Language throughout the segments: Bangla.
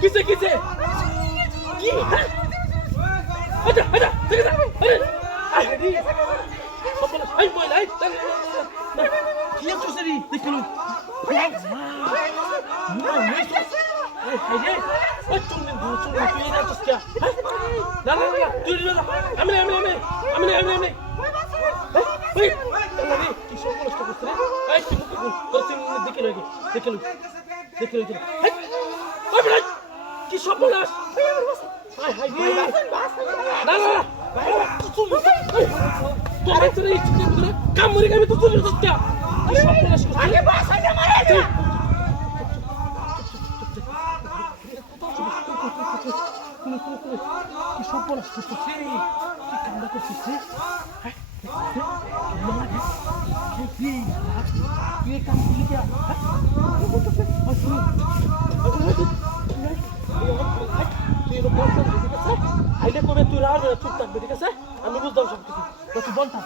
কিসে কিসে কি আচ্ছা আচ্ছা ঠিক আছে আরে সবল হাই বল হাই কি একটু সরি দেখিলু ওই চুনি তুই এটা তো কি না না না তুই আমি ওই কি সবল করছিস রে এই তুই মুখ তোর তিন দেখিলু দেখিলু ওই বড় কি সবল আস হাই হাই না না চুনি তোর ভিতরে এই চুনি ভিতরে কাম মরে গেছে তুই চুনি সত্যা কি সবল আস আগে বাসায় না মারে কি সবল আস করছিস কি কামড়া করছিস হ্যাঁ তুই কাম করলি কি আইলে কবে তুই রাগ চুপ থাকবে ঠিক আছে আমি বুঝলাম সব কিছু তুই বলতাম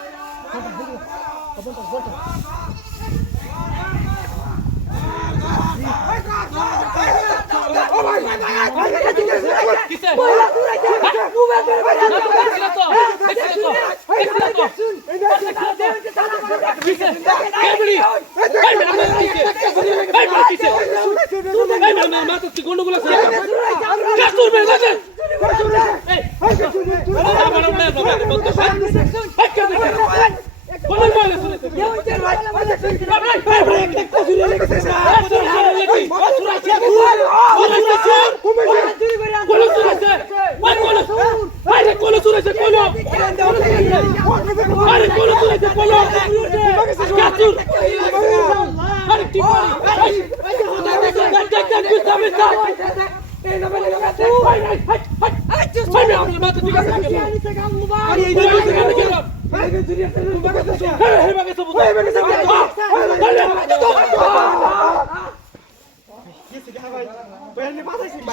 গন্ডগোল আছে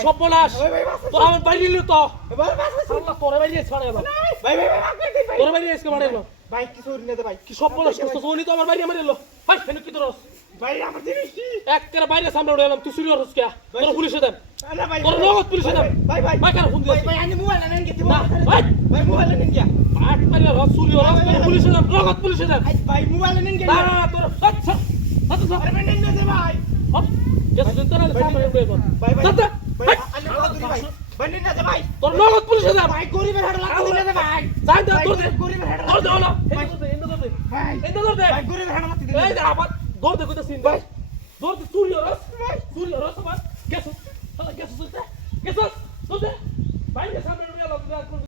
সপনাশ তোর আমার বাইরে নিল তো তোর বাইরে তোর বাইরে এসে মারলো ভাই কিছু না ভাই কি সপনাশ করছিস উনি তো আমার বাইরে মারলো ভাই কেন কি তোর ভাই আমার জিনিস এক করে বাইরে সামনে উঠে এলাম তুই চুরি করছিস কে তোর পুলিশে দেন না ভাই তোর নগদ পুলিশে দেন ভাই ভাই কেন ফোন দিছিস ভাই আমি মোবাইল নেন কি না ভাই ভাই মোবাইল নেন কি আট মারিয়া রস চুরি হলো তোর পুলিশে দেন নগদ পুলিশে দেন ভাই মোবাইল নেন কি না না তোর আচ্ছা আচ্ছা আরে ভাই নেন না ভাই হপ কেস দিন তোর সামনে উঠে এলাম ভাই ভাই দাদা ভাই আমি কত দিই ভাই ভাই নেন না ভাই তোর নগদ পুলিশে দেন ভাই গরিবের হাড় লাগতে দিন না ভাই যাই দে তোর দে গরিবের হাড় তোর দে হলো ভাই ভাই এই তোর দে ভাই গরিবের হাড় লাগতে দিন এই আবার দৌড় দে কইতাছিস ভাই দৌড় দে চুরি হলো চুরি হলো সবার